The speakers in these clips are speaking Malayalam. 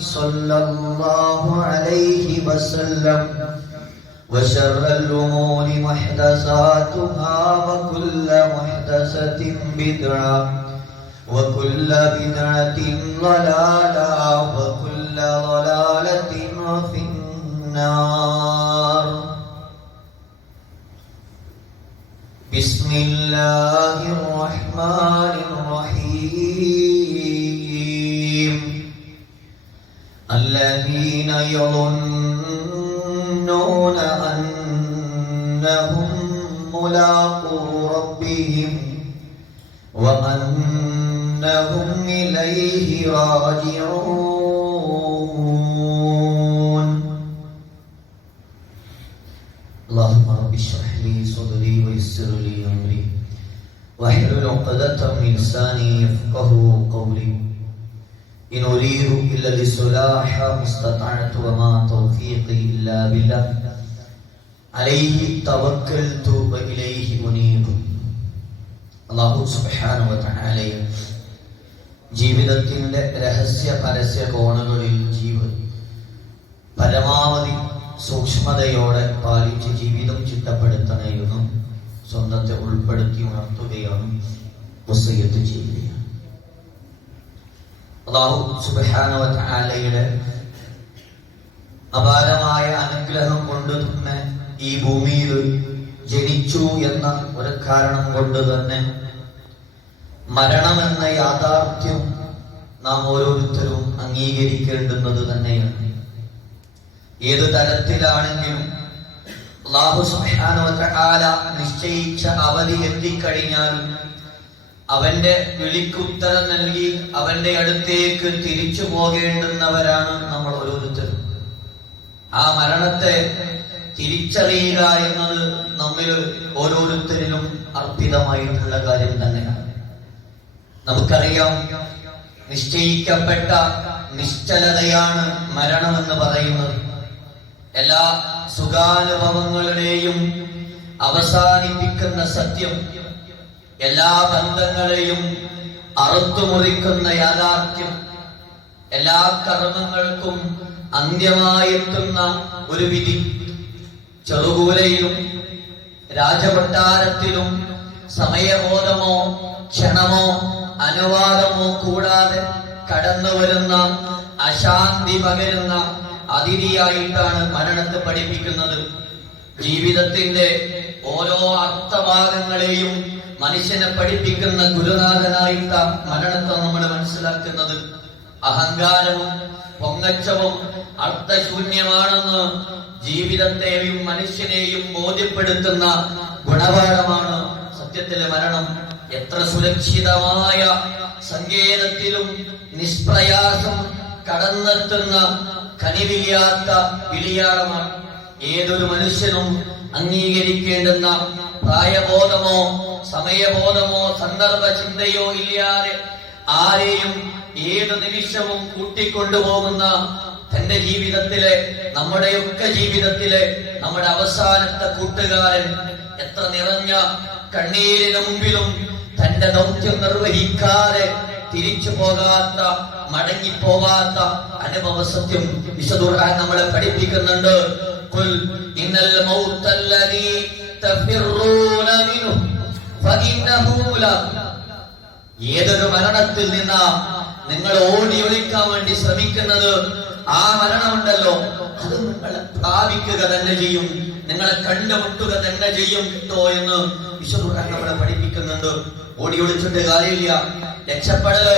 صلى الله عليه وسلم وشر الأمور محدثاتها وكل محدثة بدعة وكل بدعة ضلالة وكل ضلالة في النار. بسم الله الرحمن الرحيم. الذين يظنون أنهم ملاقو ربهم وأنهم إليه راجعون. اللهم رب اشرح لي صدري ويسر لي أمري واحلل عقدة من لساني يفقه قولي. إن أريد إلا الإصلاح ما استطعت وما توفيقي إلا بالله عليه توكلت وإليه أنيب അള്ളാഹു സുബ്ഹാനഹു വ തആലയെ ജീവിതത്തിന്റെ രഹസ്യ പരസ്യ കോണുകളിൽ ജീവ പരമാവധി സൂക്ഷ്മതയോടെ പാലിച്ച് ജീവിതം ചിട്ടപ്പെടുത്തണമെന്നും സ്വന്തത്തെ ഉൾപ്പെടുത്തി ഉണർത്തുകയാണ് വസയ്യത്ത് ചെയ്യുകയാണ് അള്ളാഹു തആലയുടെ അപാരമായ അനുഗ്രഹം കൊണ്ട് തന്നെ ഈ ഭൂമിയിൽ ജനിച്ചു എന്ന ഒരു കാരണം കൊണ്ട് തന്നെ മരണമെന്ന യാഥാർത്ഥ്യം നാം ഓരോരുത്തരും അംഗീകരിക്കേണ്ടുന്നത് തന്നെയാണ്. ഏത് തരത്തിലാണെങ്കിലും അള്ളാഹു സുബാനോ നിശ്ചയിച്ച അവധി എത്തിക്കഴിഞ്ഞാൽ അവന്റെ വിളിക്കുത്തരം നൽകി അവന്റെ അടുത്തേക്ക് തിരിച്ചു പോകേണ്ടുന്നവരാണ് നമ്മൾ ഓരോരുത്തരും. ആ മരണത്തെ തിരിച്ചറിയുക എന്നത് നമ്മിൽ ഓരോരുത്തരിലും അർപ്പിതമായിട്ടുള്ള കാര്യം തന്നെയാണ്. നമുക്കറിയാം നിശ്ചയിക്കപ്പെട്ട നിശ്ചലതയാണ് മരണമെന്ന് പറയുന്നത്. എല്ലാ സുഖാനുഭവങ്ങളുടെയും അവസാനിപ്പിക്കുന്ന സത്യം എല്ലാ ബന്ധങ്ങളെയും അറുത്തുമുറിക്കുന്ന യാഥാർത്ഥ്യം എല്ലാ കർമ്മങ്ങൾക്കും അന്ത്യമായെത്തുന്ന ഒരു വിധി. ചെറുകൂലയിലും രാജകൊട്ടാരത്തിലും സമയബോധമോ ക്ഷണമോ അനുവാദമോ കൂടാതെ കടന്നു വരുന്ന അശാന്തി പകരുന്ന അതിഥിയായിട്ടാണ് മരണത്തെ പഠിപ്പിക്കുന്നത്. ജീവിതത്തിന്റെ ഓരോ അർത്ഥഭാഗങ്ങളെയും മനുഷ്യനെ പഠിപ്പിക്കുന്ന ഗുരുനാഥനായിട്ട മരണത്തെ നമ്മൾ മനസ്സിലാക്കുന്നത്. അഹങ്കാരവും പൊങ്ങച്ചവും അർത്ഥശൂന്യമാണെന്ന് ജീവിതത്തെയും മനുഷ്യനെയും ബോധ്യപ്പെടുത്തുന്ന ഗുണപാഠമാണ് സത്യത്തിലെ മരണം. എത്ര സുരക്ഷിതമായ സങ്കേതത്തിലും നിഷ്പ്രയാസം കടന്നെത്തുന്ന കനിവില്ലാത്ത വിളിയാടമാണ് ഏതൊരു മനുഷ്യനും അംഗീകരിക്കേണ്ടുന്ന പ്രായബോധമോ സമയബോധമോ സന്ദർഭ ചിന്തയോ ഇല്ലാതെ ആരെയും ഏത് നിമിഷവും കൂട്ടിക്കൊണ്ടുപോകുന്ന തന്റെ ജീവിതത്തിലെ നമ്മുടെയൊക്കെ ജീവിതത്തിലെ നമ്മുടെ അവസാനത്തെ കൂട്ടുകാരൻ എത്ര നിറഞ്ഞ കണ്ണീരിന് മുമ്പിലും തന്റെ ദൗത്യം നിർവഹിക്കാതെ തിരിച്ചു പോകാത്ത മടങ്ങിപ്പോവാത്ത അനുഭവ സത്യം വിശദുർഹാൻ നമ്മളെ പഠിപ്പിക്കുന്നുണ്ട്. ഇന്നൽ മൗത്തല്ലദീ തഫിറൂന മിൻഹു ഏതൊരു മരണത്തിൽ നിന്ന് നിങ്ങൾ ഓടി ഒളിക്കാൻ വേണ്ടി ശ്രമിക്കുന്നത്? ആ മരണമുണ്ടല്ലോ അത് നിങ്ങളെ പ്രാപിക്കുക തന്നെ ചെയ്യും. നിങ്ങളെ കണ്ടുമുട്ടുക തന്നെ ചെയ്യും കിട്ടോ എന്ന് നമ്മളെ പഠിപ്പിക്കുന്നുണ്ട്. ഓടി ഒളിച്ചിട്ട് കാര്യമില്ല. രക്ഷപ്പെടൽ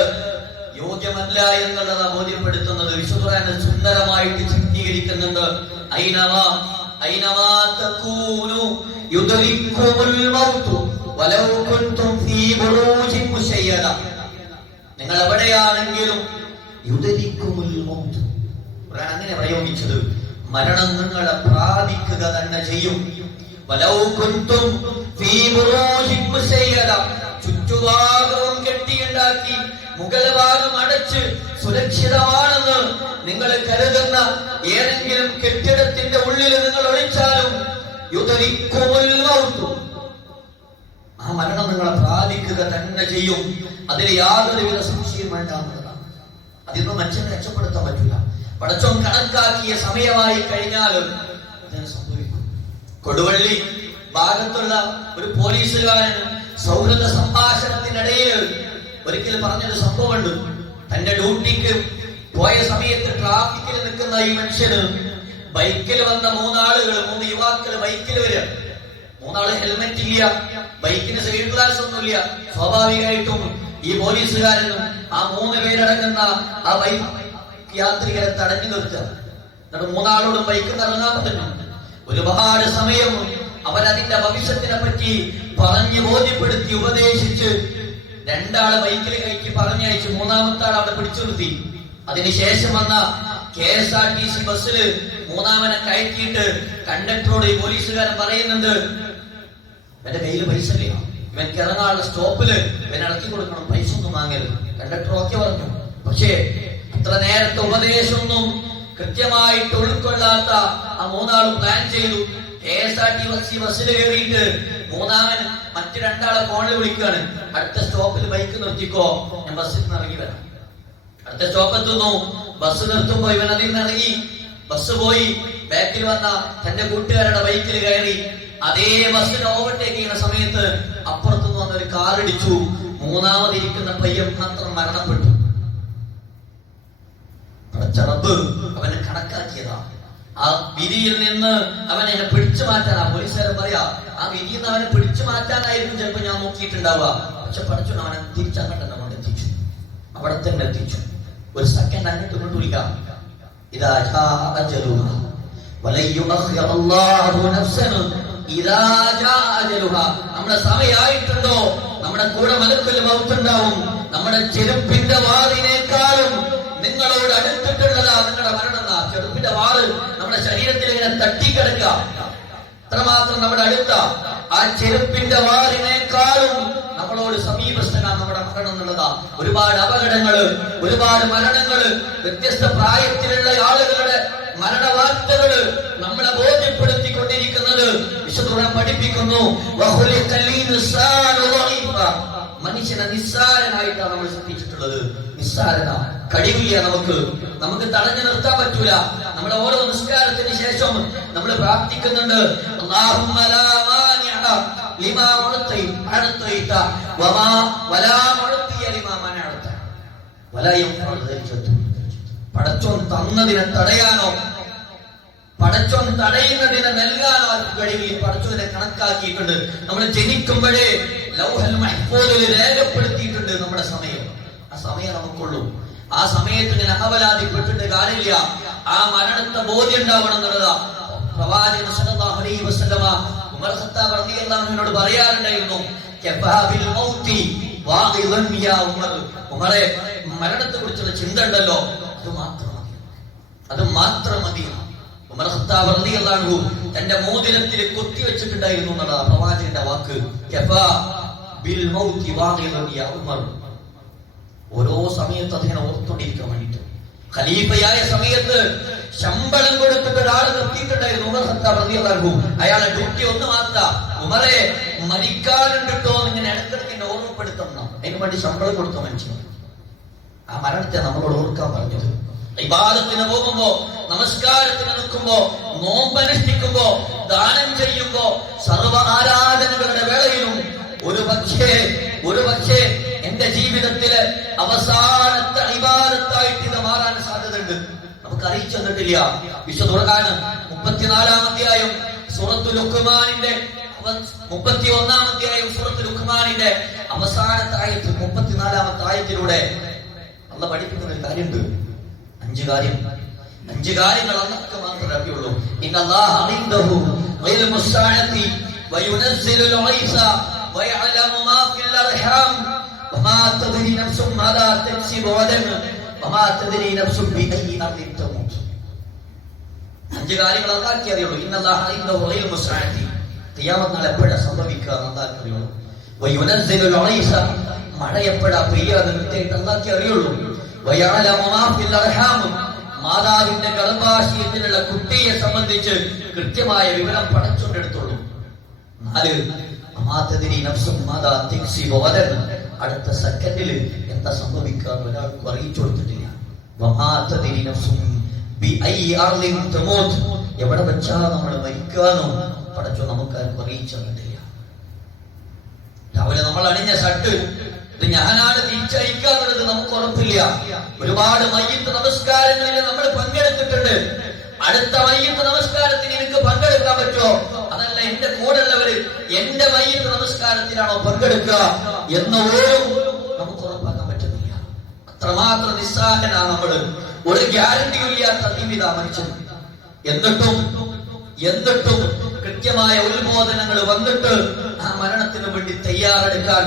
യോഗ്യമല്ല എന്നുള്ളത് ബോധ്യപ്പെടുത്തുന്നത്. വിശുദ്ധ സുന്ദരമായിട്ട് ചിത്രീകരിക്കുന്നുണ്ട്. ഐനവാ ഐനവാ യുദരിക്കുമുൽ നിങ്ങൾ എവിടെയാണെങ്കിലും അങ്ങനെ പ്രയോഗിച്ചത് മരണം നിങ്ങളെ പ്രാപിക്കുക തന്നെ ചെയ്യും. ചുറ്റുഭാഗവും കെട്ടിയുണ്ടാക്കി മുകൾ ഭാഗം അടച്ച് സുരക്ഷിതമാണെന്ന് നിങ്ങൾ കരുതുന്ന ഏതെങ്കിലും കെട്ടിടത്തിന്റെ ഉള്ളിൽ നിങ്ങൾ ഒളിച്ചാലും മൗത്ത്. ആ മരണം നിങ്ങളെ പ്രാപിക്കുക തന്നെ ചെയ്യും. അതിൽ യാതൊരുവിധ സംശയം വേണ്ട അതിന്ന് മനുഷ്യനെ രക്ഷപ്പെടുത്താൻ പറ്റില്ല. പടച്ചോൻ കണക്കാക്കിയ സമയമായി കഴിഞ്ഞാലും അങ്ങനെ സംഭവിക്കും. കൊടുവള്ളി ഭാഗത്തുള്ള ഒരു പോലീസുകാരൻ സൗഹൃദ സംഭാഷണത്തിനിടയിൽ ഒരിക്കൽ പറഞ്ഞൊരു സംഭവമുണ്ട്. തന്റെ ഡ്യൂട്ടിക്ക് പോയ സമയത്ത് ട്രാഫിക്കിൽ നിൽക്കുന്ന ഈ മനുഷ്യന് ബൈക്കിൽ വന്ന മൂന്നാളുകൾ മൂന്ന് യുവാക്കൾ ബൈക്കിൽ വരിക മൂന്നാൾ ഹെൽമെറ്റ് ഇല്ല ബൈക്കിന് സൈഡ് ഗ്ലാസ് ഒന്നുമില്ല. സ്വാഭാവികമായിട്ടും ഈ പോലീസുകാരനും ആ മൂന്ന് പേരടങ്ങുന്ന ആ ബൈക്ക് യാത്രികരെ തടഞ്ഞു നിർത്തുക. മൂന്നാളോടും ബൈക്ക് ഇറങ്ങാൻ പറഞ്ഞു ഒരുപാട് സമയം അവരതിന്റെ ഭവിഷ്യത്തിനെ പറ്റി പറഞ്ഞു ബോധ്യപ്പെടുത്തി ഉപദേശിച്ച് രണ്ടാൾ ബൈക്കിൽ കയറ്റി പറഞ്ഞയച്ച് മൂന്നാമത്തെ ആൾ അവിടെ പിടിച്ചു നിർത്തി. അതിനുശേഷം വന്ന K S R T C ബസ്സിൽ മൂന്നാമനെ കയറ്റിയിട്ട് കണ്ടക്ടറോട് ഈ പോലീസുകാരൻ പറയുന്നുണ്ട് എന്റെ കയ്യിൽ പൈസ ഇല്ല ഇവൻക്ക് ഇറങ്ങാനുള്ള സ്റ്റോപ്പിൽ ഇവൻ ഇളക്കി കൊടുക്കണം. പൈസ ഒന്നും വാങ്ങരുത്. കണ്ടക്ടർ ഓക്കെ പറഞ്ഞു. പക്ഷേ അത്ര നേരത്തെ ഉപദേശമൊന്നും കൃത്യമായിട്ട് ഉൾക്കൊള്ളാത്ത ആ മൂന്നാൾ പ്ലാൻ ചെയ്തു. K S R T bus ബസ്സിൽ കയറിയിട്ട് മൂന്നാമൻ മറ്റു രണ്ടാളെ ഫോണിൽ വിളിക്കുകയാണ്. അടുത്ത സ്റ്റോപ്പിൽ ബൈക്ക് നിർത്തിക്കോ. ഞാൻ ബസ്സിൽ നിന്ന് ഇറങ്ങി വരാം. അടുത്ത സ്റ്റോപ്പ് എത്തുന്നു. ബസ് നിർത്തുമ്പോ ഇവൻ അതിൽ നിന്ന് ഇറങ്ങി. ബസ് പോയി. ബാക്കിൽ വന്ന തന്റെ കൂട്ടുകാരുടെ ബൈക്കിൽ കയറി. അതേ ബസ്സിൽ ഓവർടേക്ക് ചെയ്യുന്ന സമയത്ത് അപ്പുറത്തുനിന്ന് വന്ന ഒരു കാർ ഇടിച്ചു. മൂന്നാമതിരിക്കുന്ന പയ്യൻ മാത്രം മരണപ്പെട്ടു. റബ്ബ് അവനെ കണക്കാക്കിയതാ. ആ വിധിയിൽ നിന്ന് അവനെ പിടിച്ചു മാറ്റാൻ ആ പോലീസുകാരൻ പറയാ ആ വിധിയിൽ നിന്ന് അവനെ പിടിച്ചു മാറ്റാനായിരുന്നു ചിലപ്പോ ഞാൻ നോക്കിയിട്ടുണ്ടാവുക. പക്ഷെ പഠിച്ചു അവനെ തിരിച്ചങ്ങോട്ട് നമ്മൾ എത്തിച്ചു. അവിടെ തന്നെ എത്തിച്ചു. ഒരു സെക്കൻഡ് അങ്ങോട്ട് ഇങ്ങോട്ട് വിളിക്കാം. ഇതാ നമ്മുടെ സമയായിട്ടുണ്ടോ നമ്മുടെ കൂടെ മലക്കുൽ മൗത്തുണ്ടാവും നമ്മുടെ ചെരുപ്പിന്റെ വാതിനേക്കാളും നിങ്ങളോട് അടുത്തിട്ടുള്ളതാ നിങ്ങളുടെ മരണം. ചെരുപ്പിന്റെ വാൾ നമ്മുടെ ശരീരത്തിൽ ഇങ്ങനെ തട്ടിക്കിടക്കുക. അത്രമാത്രം നമ്മുടെ അടുത്ത ആ ചെരുപ്പിന്റെ വാളിനേക്കാളും നമ്മളോട് സമീപസ്ഥനാണ് നമ്മുടെ മരണം എന്നുള്ളതാ. ഒരുപാട് അപകടങ്ങൾ ഒരുപാട് മരണങ്ങൾ വ്യത്യസ്ത പ്രായത്തിലുള്ള ആളുകളുടെ മരണവാർത്തകൾ നമ്മളെ ബോധ്യപ്പെടുത്തിക്കൊണ്ടിരിക്കുന്നത് വിശുദ്ധ പഠിപ്പിക്കുന്നു. മനുഷ്യനെ നിസ്സാരനായിട്ടാണ് നമ്മൾ സൃഷ്ടിച്ചിട്ടുള്ളത്. നിസ്സാരന കഴിവില്ല നമുക്ക്. നമുക്ക് തടഞ്ഞു നിർത്താൻ പറ്റൂല. നമ്മുടെ ഓരോ നിസ്കാരത്തിന് ശേഷം നമ്മൾ പ്രാർത്ഥിക്കുന്നുണ്ട്. പടച്ചോൻ തന്നതിനെ തടയാനോ പടച്ചോൻ തടയുന്നതിനെ നൽകാൻ ആർക്ക് കഴിയുകയും പടച്ചോനെ കണക്കാക്കിയിട്ടുണ്ട്. നമ്മൾ ജനിക്കുമ്പോഴേ ലൗഹൽ മഹ്ഫൂദിൽ രേഖപ്പെടുത്തിയിട്ടുണ്ട് നമ്മുടെ സമയം. ആ സമയം നമുക്കുള്ളൂ. ആ സമയത്ത് ഇങ്ങനെ അഹവലാതിപ്പെട്ടിട്ട് കാര്യമില്ല. ആ മരണത്തെ ബോധ്യം ഉണ്ടാവണം എന്നുള്ളതാ. പ്രവാചകൻ സല്ലല്ലാഹു അലൈഹി വസല്ലമ ഉമർ ഖത്താബ് റളിയല്ലാഹു പറയാറുണ്ടായിരുന്നു കഫാ ബിൽ മൗതി വാഗിദൻ യാ ഉമർ. ഉമറെ മരണത്തെ കുറിച്ചുള്ള ചിന്ത ഉണ്ടല്ലോ. അത് മാത്രം മതി. അത് മാത്രം മതി. തന്റെ മോതിരത്തിൽ കൊത്തി വെച്ചിട്ടുണ്ടായിരുന്നു എന്നുള്ള പ്രവാചകന്റെ വാക്ക്. ബിൽ ഉമർ. ഓരോ സമയത്ത് അദ്ദേഹം ഓർത്തോണ്ടിരിക്കാൻ വേണ്ടിട്ട് ഖലീഫയായ സമയത്ത് ശമ്പളം കൊടുത്തിട്ട് ഒരാൾ നിർത്തിയിട്ടുണ്ടായിരുന്നു ഖത്താബ് റളിയല്ലാഹു ഡ്യൂട്ടി ഒന്ന് മാത്ര ഉമറെ മരിക്കാനുണ്ടോ ഇങ്ങനെ ഇടക്കിടക്ക് എന്നെ ഓർമ്മപ്പെടുത്തണം അതിനു വേണ്ടി ശമ്പളം കൊടുത്ത മനുഷ്യൻ. ആ മരണത്തെ നമ്മളോട് ഓർക്കാൻ പറഞ്ഞത്. ഇബാദത്തിന് പോകുമ്പോ നമസ്കാരത്തിന് നിൽക്കുമ്പോ നോമ്പനുഷ്ഠിക്കുമ്പോ ദാനം ചെയ്യുമ്പോ സർവ ആരാധനകളുടെ വേളയിലും ഒരു പക്ഷേ ഒരു പക്ഷേ എന്റെ ജീവിതത്തിൽ അവസാനത്തെ അഭിവാദത്തായിട്ട് ഇത് മാറാൻ സാധ്യതയുണ്ട്. നമുക്ക് അറിയിച്ചു തന്നിട്ടില്ല. വിശുദ്ധ ഖുർആന് മുപ്പത്തിനാലാം അധ്യായം സൂറത്തു ലുക്കുമാനിന്റെ മുപ്പത്തി ഒന്നാം അധ്യായം സൂറത്തു ലുക്കുമാനിന്റെ അവസാനത്തെ ആയത്തിൽ മുപ്പത്തിനാലാമത്തെ ആയത്തിലൂടെ അല്ല പഠിപ്പിക്കുന്ന ഒരു കാര്യമുണ്ട്. അഞ്ച് കാര്യം. അഞ്ച് കാര്യങ്ങൾ അള്ളാഹ് മാത്രമേ അറിയുള്ളൂ. ഇന്ന അല്ലാഹ് അൻദഹു വൈൽ മുസ്താഅതി വയുനസിലുൽ ഐസ വയഅലമു മാ ഫിൽ അർഹാം വമാ തദ്രി നഫ്സു മാദാ തക്സിബു ഗദൻ വമാ തദ്രി നഫ്സു ബിഅയി അർദിൻ തമൂത്. അഞ്ച് കാര്യങ്ങൾ അള്ളാഹ്ക്ക് അറിയുള്ളൂ. ഇന്ന അല്ലാഹ് അൻദഹു വൈൽ മുസ്താഅതി ഖിയാമത്ത് നാൾ എപ്പോഴാ സംഭവിക്കുക അള്ളാഹ്ക്ക് അറിയുള്ളൂ. വയുനസിലുൽ ഐസ മഴ എപ്പോഴാ പെയ്യാതെ അള്ളാഹ്ക്ക് അറിയുള്ളൂ. മാതാവിന്റെ ഗർഭാശയത്തിലുള്ള കുട്ടിയെ സംബന്ധിച്ച് കൃത്യമായ വിവരം പഠിച്ചുകൊണ്ടെടുത്തോളൂ. നാല് അടുത്ത സെക്കൻഡിൽ എന്താ സംഭവിക്കാൻ ഒരാൾക്ക് അറിയിച്ചു കൊടുത്തിട്ടില്ല. എവിടെ വെച്ചാ നമ്മൾ മരിക്കാനോ പടച്ചോ നമുക്കാർക്കും അറിയിച്ചു തന്നിട്ടില്ല. രാവിലെ നമ്മൾ അണിഞ്ഞ ഷർട്ട് ഇത് ഞാനാണ് തിരിച്ചയക്കുക എന്നുള്ളത് നമുക്ക് ഉറപ്പില്ല. ഒരുപാട് മയ്യത്ത് നമസ്കാരങ്ങളിൽ നമ്മൾ പങ്കെടുത്തിട്ടുണ്ട്. അടുത്ത മയ്യത്ത് നമസ്കാരത്തിന് എനിക്ക് പങ്കെടുക്കാൻ പറ്റുമോ? അതല്ല എന്റെ കൂടെ ഉള്ളവര് എന്റെ മയ്യത്ത് നമസ്കാരത്തിനാണോ പങ്കെടുക്കുക എന്ന് ഓരോ നമുക്ക് ഉറപ്പാക്കാൻ പറ്റുന്നില്ല. അത്രമാത്രം നിസ്സാഹനാണ് നമ്മൾ. ഒരു ഗ്യാരണ്ടിയും ഇല്ലാത്ത ജീവിത മനുഷ്യൻ. എന്നിട്ടും എന്നിട്ടും കൃത്യമായ ഉത്ബോധനങ്ങൾ വന്നിട്ട് ആ മരണത്തിന് വേണ്ടി തയ്യാറെടുക്കാൻ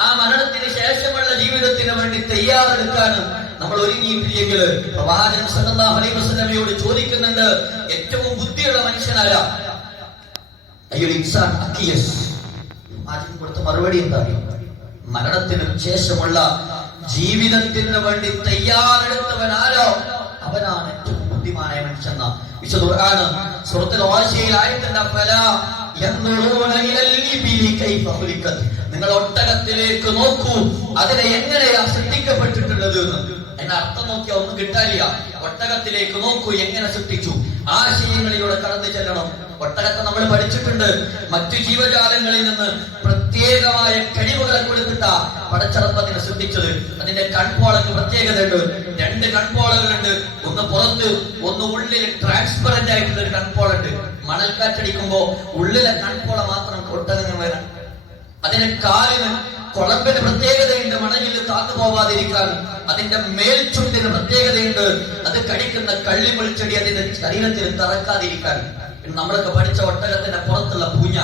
ആ മരണത്തിന് ശേഷമുള്ള ജീവിതത്തിന് വേണ്ടി തയ്യാറെടുക്കാൻ നമ്മൾ ഒരുങ്ങിയിട്ടില്ലെങ്കിൽ പ്രവാചകൻ സല്ലല്ലാഹു അലൈഹി വസല്ലമയോട് ചോദിക്കുന്നുണ്ട് ഏറ്റവും ബുദ്ധിയുള്ള മനുഷ്യനാരാ? അയ്യോ ഇൻസാൻ അക്കിയസ് ആദ്യം കൊടുത്ത മറുപടി എന്താ മരണത്തിനും ശേഷമുള്ള ജീവിതത്തിന് വേണ്ടി തയ്യാറെടുത്തവൻ അവനാണ് ഏറ്റവും ബുദ്ധിമാനായ മനുഷ്യൻ വിശുദ്ധ ഖുർആന് സൂറത്തുൽ വാശിയിൽ ആയത്തിന്റെ ഫല നിങ്ങൾ ഒട്ടകത്തിലേക്ക് നോക്കൂ അതിനെ എങ്ങനെയാ സൃഷ്ടിക്കപ്പെട്ടിട്ടുള്ളത് എന്ന്. എന്നെ അർത്ഥം നോക്കിയാൽ ഒന്നും കിട്ടാനില്ല. ഒട്ടകത്തിലേക്ക് നോക്കൂ എങ്ങനെ സൃഷ്ടിച്ചു? ആശയങ്ങളിലൂടെ കടന്നു ചെല്ലണം. ഒട്ടകത്തെ നമ്മൾ പഠിച്ചിട്ടുണ്ട്. മറ്റു ജീവജാലങ്ങളിൽ നിന്ന് പ്രത്യേകമായ കഴിവുകളെ കൊടുത്തിട്ട പടച്ചറപ്പതിനെ സൃഷ്ടിച്ചത് അതിന്റെ കൺപോളക്ക് പ്രത്യേകതയുണ്ട്. രണ്ട് കൺപോളകളുണ്ട്. ഒന്ന് പുറത്ത് ഒന്ന് ഉള്ളിൽ ട്രാൻസ്പെറന്റ് ആയിട്ടുള്ള ഒരു കൺപോളുണ്ട്. മണൽക്കാറ്റടിക്കുമ്പോ ഉള്ളിലെ കൺപോള മാത്രം ഒട്ടകങ്ങൾ വരാം. അതിന് കാലിന് കുളമ്പിന് പ്രത്യേകതയുണ്ട്. മണലിൽ താന്നു പോവാതിരിക്കാൻ അതിന്റെ മേൽച്ചുണ്ടിന് പ്രത്യേകതയുണ്ട്. അത് കടിക്കുന്ന കള്ളിമുളിച്ചെടി അതിന്റെ ശരീരത്തിൽ തറക്കാതിരിക്കാൻ. നമ്മളൊക്കെ പഠിച്ച ഒട്ടകത്തിന്റെ പുറത്തുള്ള പൂഞ്ഞ.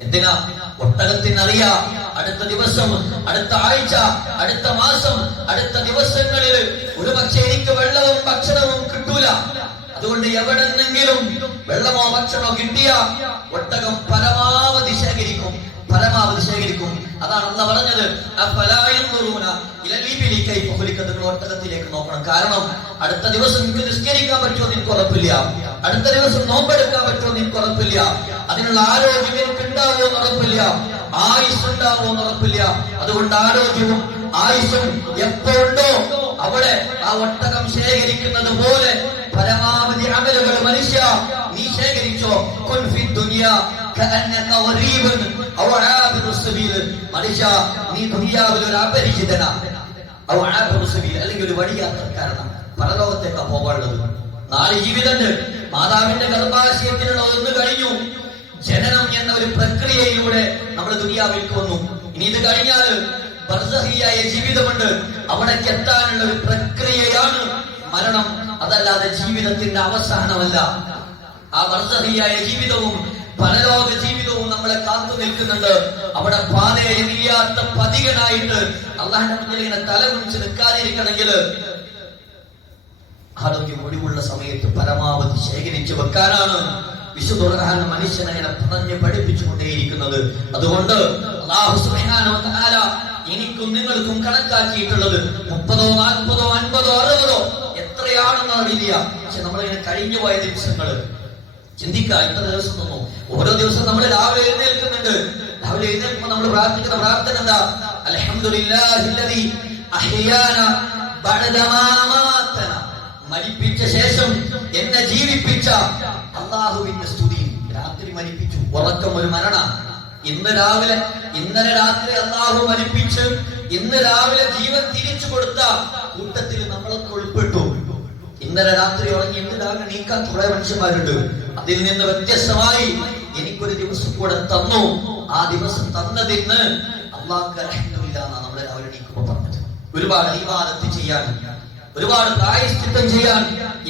എന്തിനാ? ഒട്ടകത്തിനറിയാം. അടുത്ത ദിവസം അടുത്ത ആഴ്ച അടുത്ത മാസം അടുത്ത ദിവസങ്ങളിൽ ഒരു പക്ഷേ എനിക്ക് വെള്ളവും ഭക്ഷണവും കിട്ടൂല. അതുകൊണ്ട് എവിടെന്നെങ്കിലും വെള്ളമോ ഭക്ഷണമോ കിട്ടിയ ഒട്ടകം പരമാവധി ശേഖരിക്കും. പരമാവധി ശേഖരിക്കും. അതാണ് അന്ന് പറഞ്ഞത് ഒട്ടകത്തിലേക്ക് നോക്കണം. കാരണം അടുത്ത ദിവസം നിങ്ങൾക്ക് നിസ്കരിക്കാൻ പറ്റുമോ നിനക്ക് ഉറപ്പില്ല. അടുത്ത ദിവസം നോമ്പെടുക്കാൻ പറ്റുമോ നിനക്ക് ഉറപ്പില്ല. അതിനുള്ള ആരോഗ്യം എനിക്ക് ഉണ്ടാവുമോ എന്ന് ഉറപ്പില്ല. ആയുസ് ഉണ്ടാവുമെന്ന് ഉറപ്പില്ല. അതുകൊണ്ട് ആരോഗ്യവും ആയുസും എപ്പോ ഉണ്ടോ അവിടെ ആ ഒട്ടകം ശേഖരിക്കുന്നത് പോലെ പരമാവധി അമലുകൾ മനുഷ്യ നീ ശേഖരിച്ചോ? കുൻ ഫി ദുനിയ കഅന്നക സബീൽ മനുഷ്യ നീ ദുനിയാവിൽ ഒരു അപരിചിതനാ. ഔ ആബിറു സബീൽ അല്ലെങ്കിൽ ഒരു വഴിയാത്രക്കാരനാണ് പരലോകത്തേക്കാ പോകാനുള്ളത്. നാളെ ജീവിതമുണ്ട് മാതാവിന്റെ ഗർഭാശയത്തിലുള്ള ഒന്ന് കഴിഞ്ഞു. ജനനം എന്ന ഒരു പ്രക്രിയയിലൂടെ നമ്മൾ ദുനിയാവിലേക്ക് വന്നു. ഇനി ഇത് കഴിഞ്ഞാൽ ബർസഹിയായ ജീവിതമുണ്ട്. അവിടേക്ക് എത്താനുള്ള ഒരു പ്രക്രിയയാണ് മരണം. അതല്ലാതെ ജീവിതത്തിന്റെ അവസാനമല്ല. ആ ബർസഹിയായ ജീവിതവും പരലോക ജീവിതവും നമ്മളെ കാത്തു നിൽക്കുന്നുണ്ട്. അവിടെ പാതയില്ലാത്ത പതികനായിട്ട് അള്ളാഹിന്റെ മുന്നിൽ തല കുറിച്ച് നിൽക്കാതിരിക്കണമെങ്കിൽ ആരോഗ്യം ഒഴിവുള്ള സമയത്ത് പരമാവധി ശേഖരിച്ചു വെക്കാനാണ് വിശുദ്ധ ഖുർആൻ മനുഷ്യനെ പറഞ്ഞ് പഠിപ്പിച്ചുകൊണ്ടേയിരിക്കുന്നത്. അതുകൊണ്ട് എനിക്കും നിങ്ങൾക്കും കണക്കാക്കിയിട്ടുള്ളത് മുപ്പതോ നാൽപ്പതോ അൻപതോ അറുപതോ എത്രയാണെന്ന് പക്ഷെ നമ്മളിങ്ങനെ കഴിഞ്ഞു പോയ ദിവസങ്ങൾ ചിന്തിക്കുക ഇത്ര ദിവസം തന്നു ഓരോ ദിവസവും നമ്മൾ രാവിലെ എഴുന്നേൽക്കുന്നുണ്ട്. രാവിലെ എഴുന്നേൽക്കുമ്പോൾ നമ്മൾ പ്രാർത്ഥിക്കുന്ന പ്രാർത്ഥന എന്താ? അൽഹംദുലില്ലാഹില്ലദി അഹ്യാന ബഅദമാ അമാതന മരിപ്പിച്ച ശേഷം എന്നെ ജീവിപ്പിച്ച അള്ളാഹുവിന്റെ സ്തുതി. രാത്രി മരിപ്പിച്ചു. ഉറക്കം ഒരു മരണ. ഇന്ന് രാവിലെ ഇന്നലെ രാത്രി അള്ളാഹു മരിപ്പിച്ച് ഇന്ന് രാവിലെ ജീവൻ തിരിച്ചു കൊടുത്ത കൂട്ടത്തിൽ നമ്മളൊക്കെ ഉൾപ്പെട്ടു. ഇന്നലെ രാത്രി ഉറങ്ങി രാവിലെ നീക്കാൻ കുറെ മനുഷ്യന്മാരുണ്ട്. അതിൽ നിന്ന് വ്യത്യസ്തമായി എനിക്കൊരു ദിവസം കൂടെ തന്നു. ആ ദിവസം തന്നതിന് അള്ളാഹ് എന്നാ നമ്മൾ രാവിലെ നീക്കുമ്പോ പറഞ്ഞത്. ഒരുപാട് അഭിവാദത്ത് ചെയ്യാൻ ഒരുപാട് പ്രായശ്ചിത്തം ചെയ്യാൻ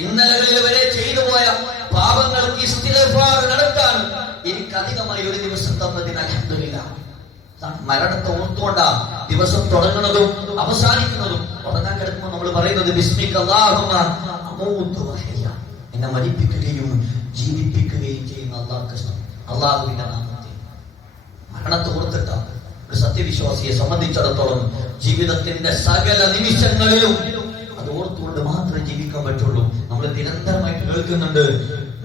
ഇന്നലകളിൽ വരെ ചെയ്തു പോയ പാപങ്ങൾക്ക് ഇസ്തിഗ്ഫാർ നടത്താൻ എനിക്ക് അധികമായി ഒരു ദിവസം തന്നതിന് അൽഹംദുലില്ലാ മരണത്തെ ഓർത്തുകൊണ്ടാ ദിവസം തുടങ്ങുന്നതും അവസാനിക്കുന്നതും. തുടങ്ങാൻ കിടക്കുമ്പോൾ നമ്മൾ പറയുന്നത് ബിസ്മിക അല്ലാഹുമ്മ എന്നെ മരിപ്പിക്കുകയും ജീവിപ്പിക്കുകയും ചെയ്യുന്ന അള്ളാഹ് അള്ളാഹുവിന്റെ നാമത്തിൽ. മരണത്തെ ഓർത്തിട്ട ഒരു സത്യവിശ്വാസിയെ സംബന്ധിച്ചിടത്തോളം ജീവിതത്തിന്റെ സകല നിമിഷങ്ങളിലും അത് ഓർത്തുകൊണ്ട് മാത്രമേ ജീവിക്കാൻ പറ്റുള്ളൂ. നമ്മൾ നിരന്തരമായിട്ട് കേൾക്കുന്നുണ്ട്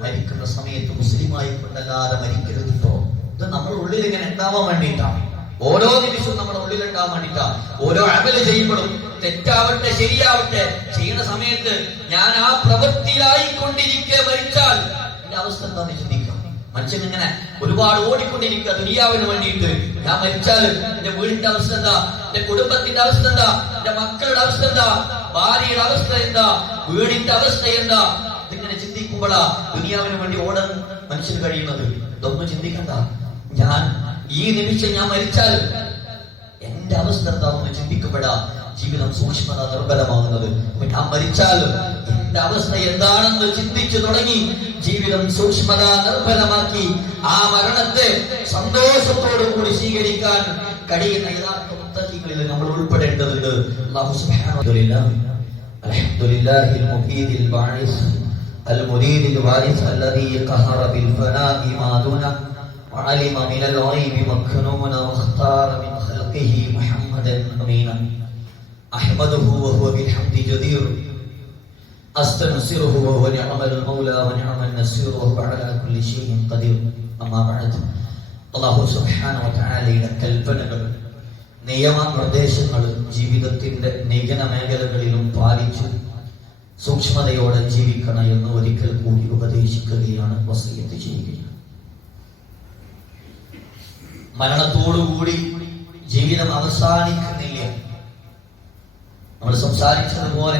മരിക്കുന്ന സമയത്ത് മുസ്ലിമായി കൊണ്ടല്ലാതെ മരിക്കരുത് കേട്ടോ ഇത് നമ്മുടെ ഉള്ളിൽ ഇങ്ങനെ ഉണ്ടാവാൻ വേണ്ടിയിട്ടാണ്. ഓരോ നിമിഷവും നമ്മുടെ ഉള്ളിൽ ഉണ്ടാവാൻ വേണ്ടിയിട്ടാണ്. ഓരോ അമൽ ചെയ്യുമ്പോഴും തെറ്റാവട്ടെ ശരിയാവട്ടെ. ചെയ്യുന്ന സമയത്ത് ഞാൻ ആ പ്രവൃത്തിയിലായിക്കൊണ്ടിരിക്കെ മരിച്ചാൽ എന്റെ അവസ്ഥ എന്താണെന്ന് ചിന്തിക്കാം മനുഷ്യൻ ഇങ്ങനെ ഒരുപാട് ഓടിക്കൊണ്ടിരിക്കുക ദുനിയാവിന് വേണ്ടിയിട്ട്. ഞാൻ മരിച്ചാൽ എന്റെ വീടിന്റെ അവസ്ഥ എന്താ? എന്റെ കുടുംബത്തിന്റെ അവസ്ഥ എന്താ? എന്റെ മക്കളുടെ അവസ്ഥ എന്താ? ഭാര്യയുടെ അവസ്ഥ എന്താ? വീടിന്റെ അവസ്ഥ എന്താ? ഇതിങ്ങനെ ചിന്തിക്കുമ്പോഴാ ദുനിയാവിന് വേണ്ടി ഓടാൻ മനുഷ്യന് കഴിയുന്നത്. ഇതൊന്നും ചിന്തിക്കണ്ട. ഞാൻ ഈ നിമിഷം ഞാൻ മരിച്ചാൽ എന്റെ അവസ്ഥ എന്താ ഒന്ന് ചിന്തിക്കപ്പെടാ ജീവിതം സൂക്ഷ്മത നിർബലമാകുന്നത് അപ്പൊ ഞാൻ മരിച്ചാൽ എന്റെ അവസ്ഥ എന്താണെന്ന് ചിന്തിച്ചു തുടങ്ങി ജീവിതം സൂക്ഷ്മത നിർബലമാക്കി ആ മരണത്തെ സന്തോഷത്തോടു കൂടി സ്വീകരിക്കാൻ കഴിയുന്ന യഥാർത്ഥ മുത്തക്കികളിൽ നമ്മൾ ഉൾപ്പെടേണ്ടതുണ്ട് അല്ലാഹു സുബ്ഹാനഹു വ തആല الحمد لله المفيد الباعث المريد الوارث الذي قهر بالفناء ما دونه وعلم من الغيب مكنونا واختار من خلقه محمدا امينا احمده وهو بالحمد جدير استنصره وهو نعم المولى ونعم النصير وهو على كل شيء قدير اما بعد അള്ളാഹു സുബ്ഹാനഹു വതആലയുടെ കൽപ്പനകൾ നിയമനിർദ്ദേശങ്ങൾ ജീവിതത്തിന്റെ നിഗന മേഖലകളിലും പാലിച്ചു സൂക്ഷ്മതയോടെ ജീവിക്കണം എന്ന് ഒരിക്കൽ കൂടി ഉപദേശിക്കുകയാണ് വസീയത്ത് ചെയ്യുകയാണ് മരണത്തോടുകൂടി ജീവിതം അവസാനിക്കുന്നില്ല നമ്മൾ സംസാരിച്ചതുപോലെ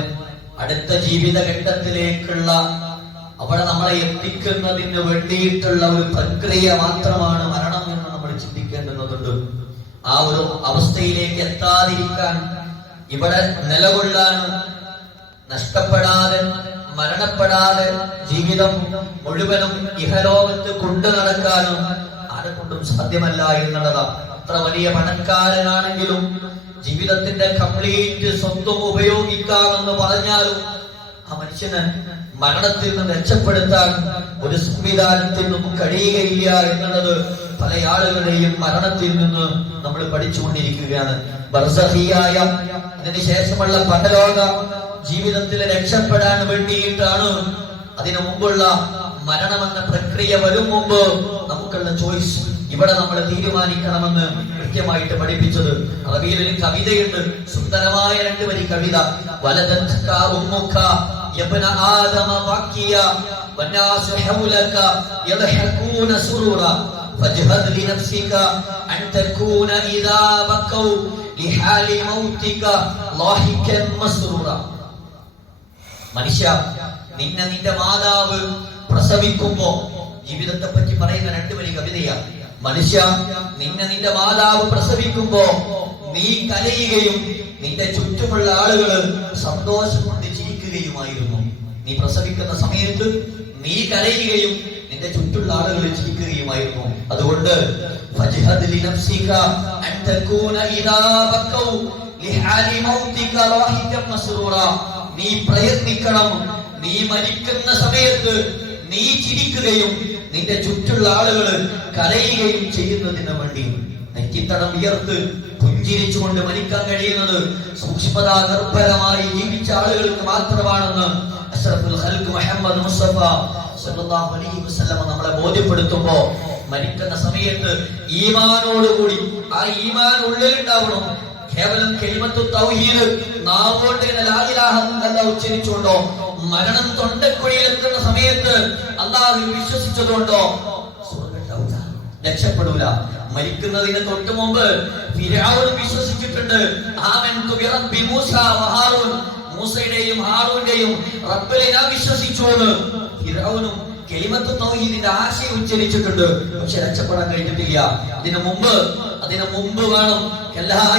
അടുത്ത ജീവിത ഘട്ടത്തിലേക്കുള്ള അവിടെ നമ്മളെ എത്തിക്കുന്നതിന് വേണ്ടിയിട്ടുള്ള ഒരു പ്രക്രിയ മാത്രമാണ് മരണം എന്ന് നമ്മൾ ചിന്തിക്കേണ്ടതുണ്ട് ആ ഒരു അവസ്ഥയിലേക്ക് എത്താതിരിക്കാൻ ഇവിടെ നിലകൊള്ളാൻ നഷ്ടപ്പെടാതെ മരണപ്പെടാതെ ജീവിതം മുഴുവനും ഇഹലോകത്ത് കൊണ്ടു നടക്കാനും ആരെ കൊണ്ടും സാധ്യമല്ല എന്നുള്ളതാണ്. അത്ര വലിയ പണക്കാരനാണെങ്കിലും ജീവിതത്തിന്റെ കംപ്ലീറ്റ് സ്വന്തം ഉപയോഗിക്കാമെന്ന് പറഞ്ഞാലും ആ മനുഷ്യന് മരണത്തിൽ നിന്ന് രക്ഷപ്പെടുത്താൻ ഒരു സംവിധാനത്തിനും കഴിയുകയില്ല എന്നുള്ളത് പല ആളുകളുടെയും മരണത്തിൽ നിന്ന് നമ്മൾ പഠിച്ചുകൊണ്ടിരിക്കുകയാണ്. ബർസഹിയായ അതിനുശേഷമുള്ള പരലോക ജീവിതത്തിൽ രക്ഷപ്പെടാൻ വേണ്ടിയിട്ടാണ് അതിനു മുമ്പുള്ള മരണമെന്ന പ്രക്രിയ വരും മുമ്പ് നമുക്കുള്ള ചോയ്സ് ഇവിടെ നമ്മൾ തീരുമാനിക്കണമെന്ന് കൃത്യമായിട്ട് പഠിപ്പിച്ചത്. അറബിയിൽ ഒരു കവിതയുണ്ട്. സുന്ദരമായ രണ്ട് വരി കവിത. മനുഷ്യ നിന്നെ നിന്റെ മാതാവ് പ്രസവിക്കുമ്പോ ജീവിതത്തെ പറ്റി പറയുന്ന രണ്ടു വലിയ കവിതയാണ് മനുഷ്യ നിന്നെ നിന്റെ മാതാവ് പ്രസവിക്കുമ്പോ നീ കലയുകയും നിന്റെ ചുറ്റുമുള്ള ആളുകൾ സന്തോഷം കൊണ്ട് ചിരിക്കുകയുമായിരുന്നു. നീ പ്രസവിക്കുന്ന സമയത്ത് നീ കരയുകയും നിന്റെ ചുറ്റുള്ള ആളുകൾ ചിരിക്കുകയുമായിരുന്നു. അതുകൊണ്ട് നീ പ്രയത്നിക്കണം നീ മരിക്കുന്ന സമയത്ത് നീ ചിരിക്കുകയും നിന്റെ ചുറ്റുള്ള ആളുകൾ കരയുകയും ചെയ്യുന്നതിന് വേണ്ടി നെറ്റിത്തടം ഉയർത്ത് പുഞ്ചിരിച്ചുകൊണ്ട് മരിക്കാൻ കഴിയുന്നത് സൂക്ഷ്മത നിർഭരമായി ജീവിച്ച ആളുകൾക്ക് മാത്രമാണെന്ന് അഷ്റഫുൽ ഖൽഖ് മുഹമ്മദ് മുസ്തഫ സല്ലല്ലാഹു അലൈഹി വസല്ലം നമ്മളെ ബോധ്യപ്പെടുത്തുമ്പോ മരിക്കുന്ന സമയത്ത് ഈമാനോടുകൂടി ആ ഈമാൻ ഉള്ളിലുണ്ടാവണം കേവലം കെളിമത്തു തൗഹീദ് നാവോട്ട് ഇങ്ങനെ ലാ ഇലാഹ ഇല്ലല്ലാഹ് ഉച്ചരിച്ചുകൊണ്ടോ മരണം തൊണ്ടക്കുഴിയിലെത്തുന്ന സമയത്ത് അള്ളാഹു വിശ്വസിച്ചതുകൊണ്ടോ? രക്ഷപ്പെടൂല. മരിക്കുന്നതിന് തൊട്ട് മുമ്പ് ഫിർഔൻ വിശ്വസിച്ചിട്ടുണ്ട്. ആമൻതു ബിറബ്ബി മൂസ വഹാറൂൻ. മൂസയുടെയും ഹാറൂന്റെയും റബ്ബിനെ ഞാൻ വിശ്വസിച്ചു എന്ന് ഫിർഔനും കെളിമത്ത് തൗഹീദിന്റെ ആശയം ഉച്ചരിച്ചിട്ടുണ്ട്. പക്ഷെ രക്ഷപ്പെടാൻ കഴിഞ്ഞിട്ടില്ല. അതിനു മുമ്പ് അതിനു മുമ്പ് വേണം കല്ലാ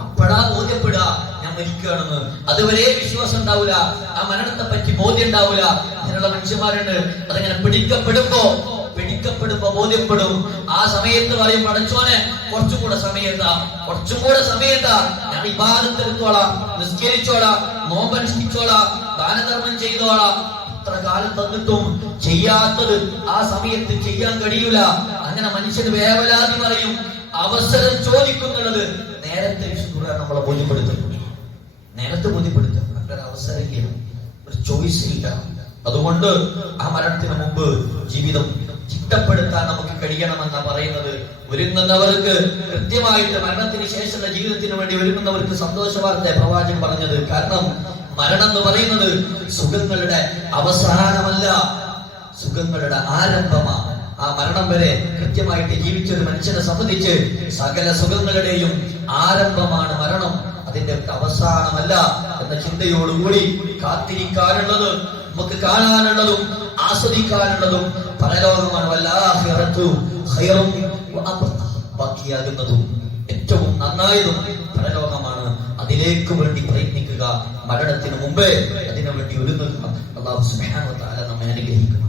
അപ്പോഴാ ബോധ്യപ്പെടുക ഞാൻ മരിക്കുകയാണെന്ന് അതുവരെ വിശ്വാസം ഉണ്ടാവില്ല ആ മരണത്തെ പറ്റി ബോധ്യം ഉണ്ടാവില്ല അങ്ങനെയുള്ള മനുഷ്യന്മാരുണ്ട്. അതങ്ങനെ പിടിക്കപ്പെടുമ്പോ പിടിക്കപ്പെടുമ്പോ ബോധ്യപ്പെടും. ആ സമയത്ത് പറയും പടച്ചോനെ കുറച്ചും കൂടെ സമയത്ത. കുറച്ചും കൂടെ സമയത്ത. ഞാൻ ഇബാദത്തെടുത്തോളാം നിസ്കരിച്ചോളാം. നോമ്പനുഷ്ഠിച്ചോളാം. ദാനധർമ്മം ചെയ്തോളാം. ഇത്ര കാലം തന്നിട്ടും ചെയ്യാത്തത് ആ സമയത്ത് ചെയ്യാൻ കഴിയൂല. അങ്ങനെ മനുഷ്യന് വേവലാതി പറയും. അവസരം ചോദിക്കുന്നുള്ളത് നേരത്തെ നമ്മളെ ബോധ്യപ്പെടുത്തും. നേരത്തെ ബോധ്യപ്പെടുത്തും. അങ്ങനെ അവസരം ഒരു ചോയ്സ് ഇല്ല. അതുകൊണ്ട് ആ മരണത്തിന് മുമ്പ് ജീവിതം ചിട്ടപ്പെടുത്താൻ നമുക്ക് കഴിയണമെന്നാ പറയുന്നത്. ഒരുങ്ങുന്നവർക്ക് കൃത്യമായിട്ട് മരണത്തിന് ശേഷമുള്ള ജീവിതത്തിന് വേണ്ടി ഒരുങ്ങുന്നവർക്ക് സന്തോഷ പ്രവാചകൻ പറഞ്ഞത് കാരണം മരണം എന്ന് പറയുന്നത് സുഖങ്ങളുടെ അവസാനമല്ല സുഖങ്ങളുടെ ആരംഭമാണ്. ആ മരണം വരെ കൃത്യമായിട്ട് ജീവിച്ച ഒരു മനുഷ്യനെ സംബന്ധിച്ച് സകല സുഖങ്ങളുടെയും ആരംഭമാണ് മരണം. അതിന്റെ അവസാനമല്ല എന്ന ചിന്തയോടുകൂടി കാത്തിരിക്കാനുള്ളത് നമുക്ക് കാണാനുള്ളതും ആസ്വദിക്കാനുള്ളതും പരലോകമാണ്. വല്ലാഹിറത്തു വഅബ്ഖ. ബാക്കിയാകുന്നതും ഏറ്റവും നന്നായതും പരലോകമാണ്. അതിലേക്ക് വേണ്ടി പ്രയത്നിക്കുക. മരണത്തിന് മുമ്പേ അതിനു വേണ്ടി ഒരുങ്ങുക. അള്ളാഹു തആല നമ്മെ അനുഗ്രഹിക്കണം